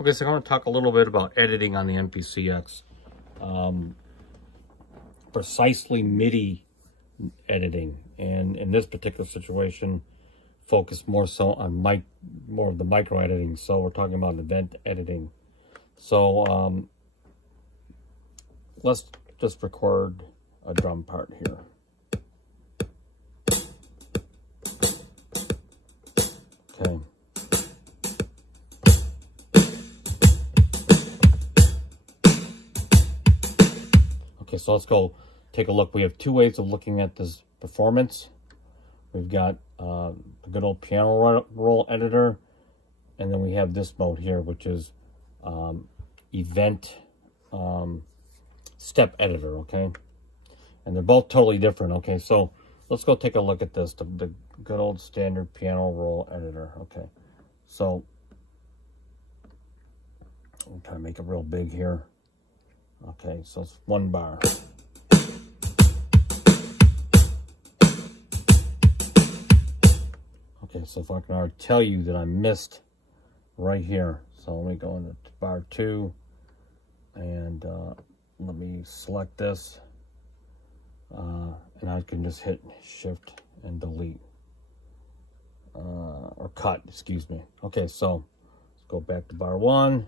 Okay, so I'm going to talk a little bit about editing on the MPC X. Precisely MIDI editing, and in this particular situation, focus more so on more of the micro editing. So we're talking about event editing. So let's just record a drum part here. Okay. Okay, so let's go take a look. We have two ways of looking at this performance. We've got a good old piano roll editor, and then we have this mode here, which is event step editor, okay? And they're both totally different, okay? So let's go take a look at this, the good old standard piano roll editor, okay? So I'm trying to make it real big here. Okay, so it's 1 bar. Okay, so if I can already tell you that I missed right here. So let me go into bar 2 and let me select this. And I can just hit shift and delete. Or cut, excuse me. Okay, so let's go back to bar 1.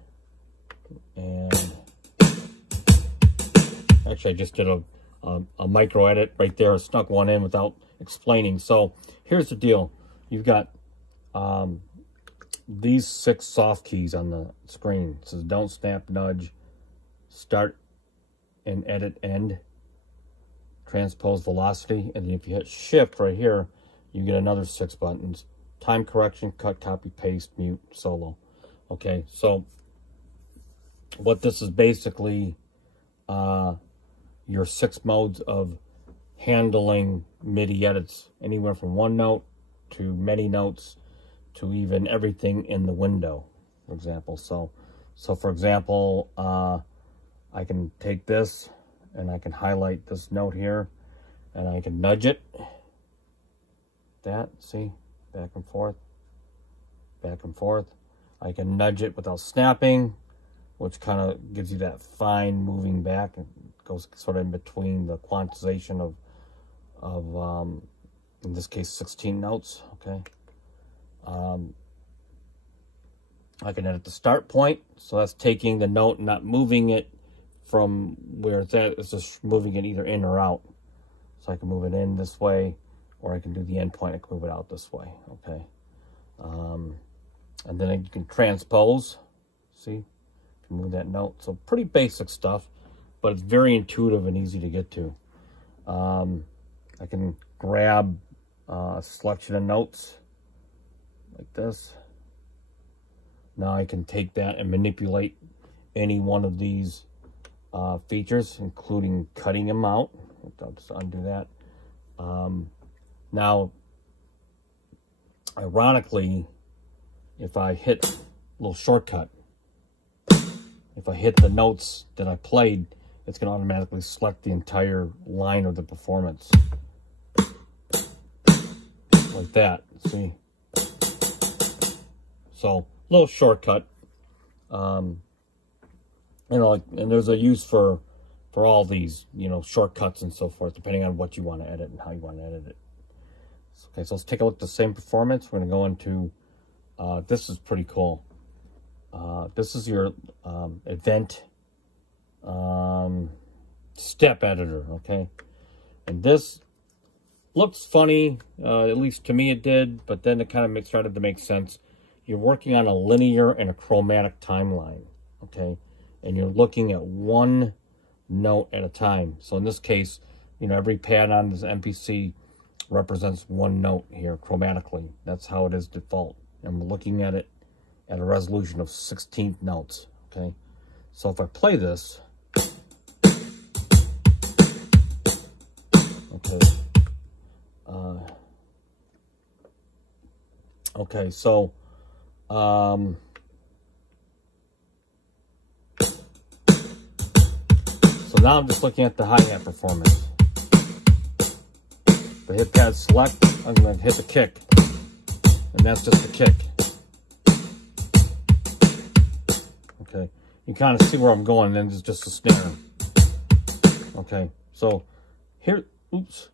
And actually I just did a micro edit right there. I snuck one in without explaining. So here's the deal. You've got these 6 soft keys on the screen. It says don't snap, nudge, start and edit end, transpose velocity, and then if you hit shift right here, you get another 6 buttons. Time correction, cut, copy, paste, mute, solo. Okay, so what this is basically your 6 modes of handling MIDI edits, anywhere from 1 note to many notes to even everything in the window, for example. So for example, I can take this and I can highlight this note here and I can nudge it. See, back and forth, back and forth. I can nudge it without snapping, which kind of gives you that fine moving back. It goes sort of in between the quantization of in this case 16 notes. Okay. I can edit the start point, so that's taking the note and not moving it from where it's at. It's just moving it either in or out. So I can move it in this way, or I can do the end point. I can move it out this way. Okay. And then you can transpose. See, you can move that note. So pretty basic stuff, but it's very intuitive and easy to get to. I can grab a selection of notes like this. Now I can take that and manipulate any one of these features, including cutting them out. I'll just undo that. Now, ironically, if I hit a little shortcut, if I hit the notes that I played, it's going to automatically select the entire line of the performance. Like that, see? So, little shortcut. You know, and there's a use for all these, you know, shortcuts and so forth, depending on what you want to edit and how you want to edit it. Okay, so let's take a look at the same performance. We're going to go into, this is pretty cool. This is your event step editor, okay? And this looks funny, at least to me it did, but then it kind of started to make sense. You're working on a linear and a chromatic timeline, okay? And you're looking at 1 note at a time. So in this case, you know, every pad on this MPC represents 1 note here chromatically. That's how it is default. And we're looking at it at a resolution of 16th notes, okay? So if I play this, okay, okay, so, so now I'm just looking at the hi-hat performance. If I hit pad select, I'm going to hit the kick, and that's just the kick. Okay, you kind of see where I'm going, and then it's just a snare. Okay, so here, oops.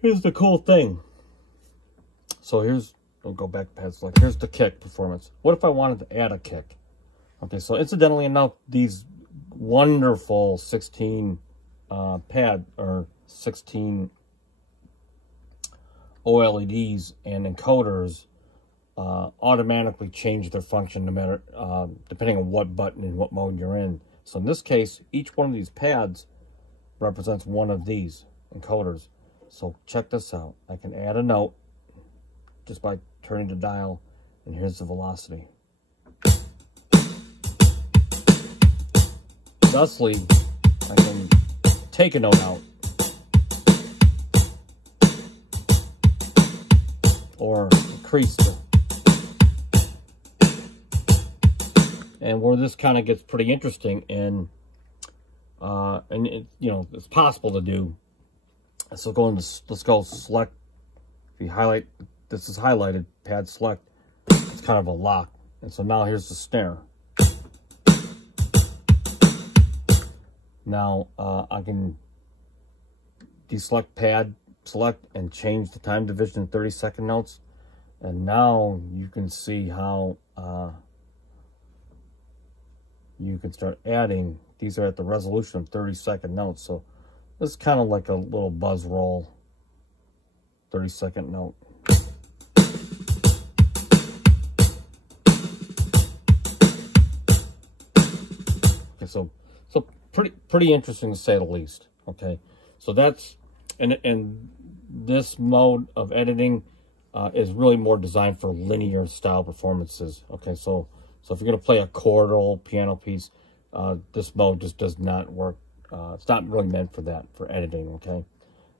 Here's the cool thing. So here's, we'll go back past, like, here's the kick performance. What if I wanted to add a kick? Okay, so incidentally enough, these wonderful 16 pad, or 16 OLEDs and encoders automatically change their function no matter, depending on what button and what mode you're in. So in this case, each one of these pads represents one of these encoders. So check this out. I can add a note just by turning the dial, and here's the velocity. Thusly, I can take a note out, or increase the. And where this kind of gets pretty interesting, and it, you know, it's possible to do. So let's go select. If you highlight, this is highlighted, pad select. It's kind of a lock, and so now here's the snare. Now I can deselect pad select and change the time division to 30-second notes, and now you can see how you can start adding. These are at the resolution of 30-second notes, so this is kind of like a little buzz roll 30-second note. Okay, so pretty interesting to say the least. Okay, so that's, and this mode of editing is really more designed for linear style performances. Okay, so if you're going to play a chordal piano piece, this mode just does not work. It's not really meant for that, for editing. Okay,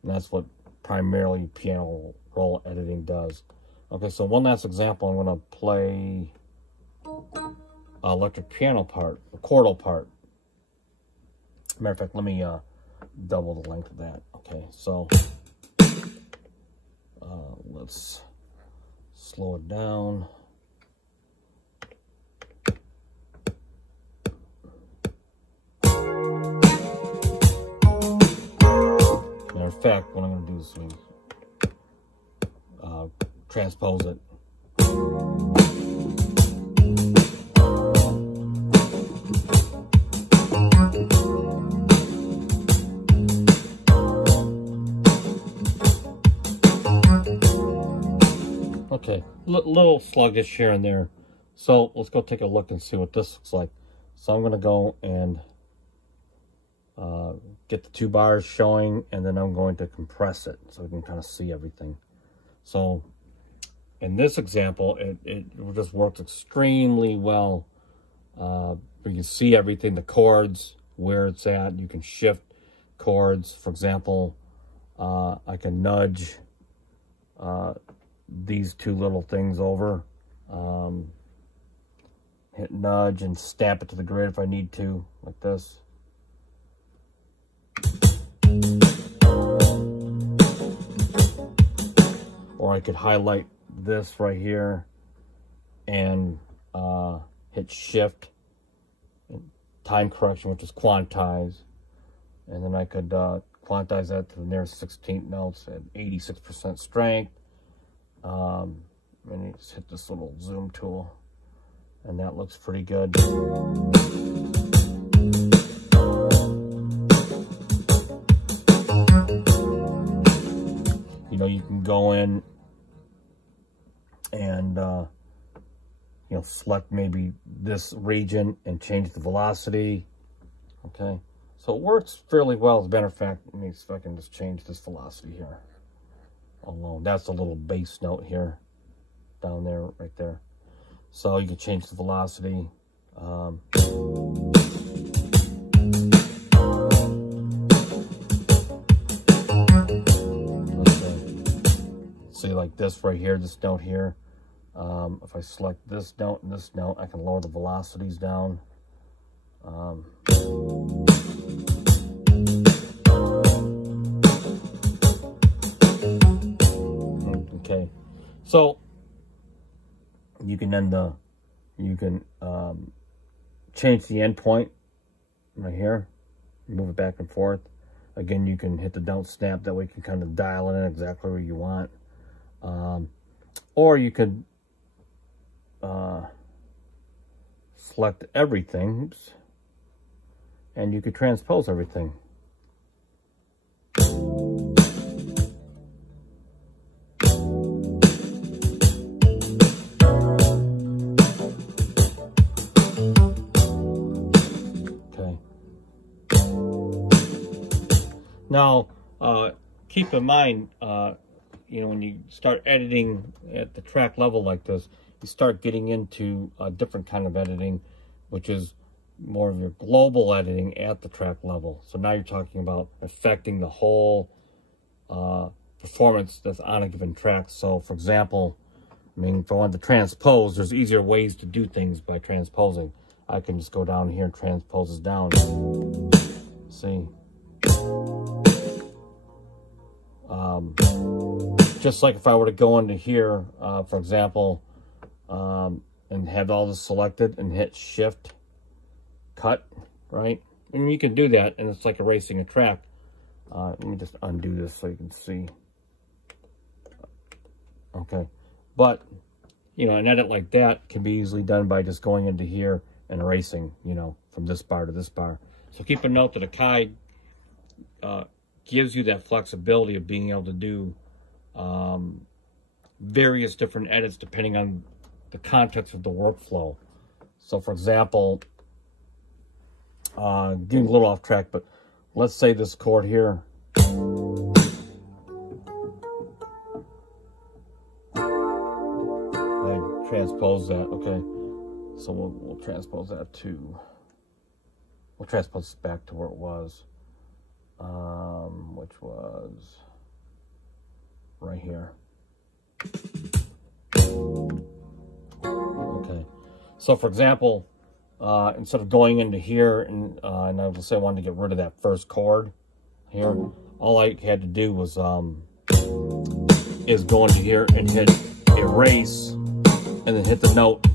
and that's what primarily piano roll editing does. Okay, so one last example. I'm going to play electric piano part, the chordal part. Matter of fact, let me double the length of that. Okay, so let's slow it down. Matter of fact, what I'm going to do is transpose it. Okay, little sluggish here and there. So let's go take a look and see what this looks like. So I'm going to go and get the 2 bars showing, and then I'm going to compress it so we can kind of see everything. So in this example, it just works extremely well. You can see everything, the chords, where it's at. You can shift chords. For example, I can nudge these 2 little things over, hit nudge and stamp it to the grid if I need to, like this. Or I could highlight this right here and hit shift and time correction, which is quantize, and then I could quantize that to the nearest 16th notes at 86% strength. And you just hit this little zoom tool, and that looks pretty good. You know, you can go in and you know, select maybe this region and change the velocity. Okay, so it works fairly well. As a matter of fact, let me see if I can just change this velocity here alone. That's a little bass note here, down there, right there. So you can change the velocity. See, like this right here, this note here. If I select this note and this note, I can lower the velocities down. Okay, so you can then You can change the endpoint right here, move it back and forth. Again, you can hit the don't snap, that way you can kind of dial it in exactly where you want. Or you could select everything, oops, and you could transpose everything. Now, keep in mind, you know, when you start editing at the track level like this, you start getting into a different kind of editing, which is more of your global editing at the track level. So now you're talking about affecting the whole performance that's on a given track. So, for example, I mean, if I want to transpose, there's easier ways to do things by transposing. I can just go down here and transpose this down. See? Just like if I were to go into here, for example, and have all this selected and hit shift cut, right? And you can do that, and it's like erasing a track. Let me just undo this so you can see. Okay, but you know, an edit like that can be easily done by just going into here and erasing, you know, from this bar to this bar. So keep a note that Akai gives you that flexibility of being able to do various different edits depending on the context of the workflow. So, for example, getting a little off track, but let's say this chord here. I transpose that, okay. So we'll transpose that to, we'll transpose this back to where it was. Which was right here. Okay, so for example, instead of going into here and I would say I wanted to get rid of that first chord here, all I had to do was is go into here and hit erase and then hit the note.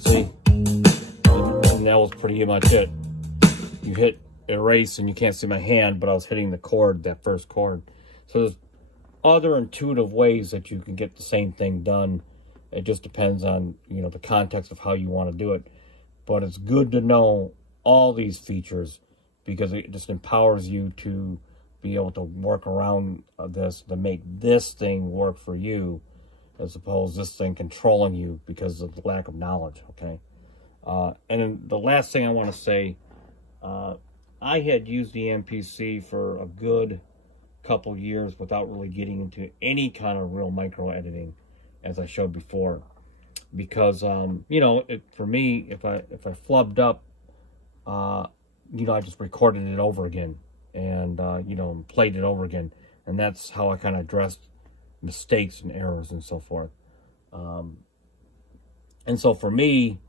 See, and that was pretty much it. You hit erase and you can't see my hand, but I was hitting the chord, that first chord. So there's other intuitive ways that you can get the same thing done. It just depends on, you know, the context of how you want to do it. But it's good to know all these features because it just empowers you to be able to work around this to make this thing work for you, as opposed to this thing controlling you because of the lack of knowledge, okay? And then the last thing I want to say, I had used the MPC for a good couple years without really getting into any kind of real micro editing, as I showed before, because you know, for me, if I flubbed up, you know, I just recorded it over again and you know, played it over again, and that's how I kind of addressed mistakes and errors and so forth. And so for me,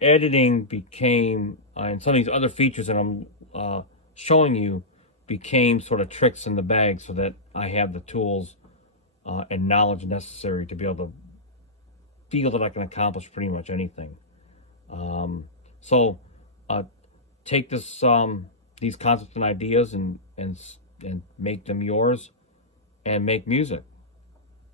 editing became, and some of these other features that I'm showing you became sort of tricks in the bag, so that I have the tools and knowledge necessary to be able to feel that I can accomplish pretty much anything. So take this these concepts and ideas and make them yours and make music.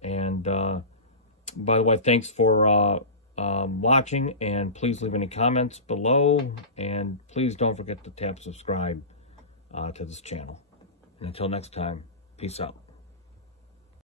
And by the way, thanks for watching, and please leave any comments below, and please don't forget to tap subscribe to this channel. And until next time, peace out.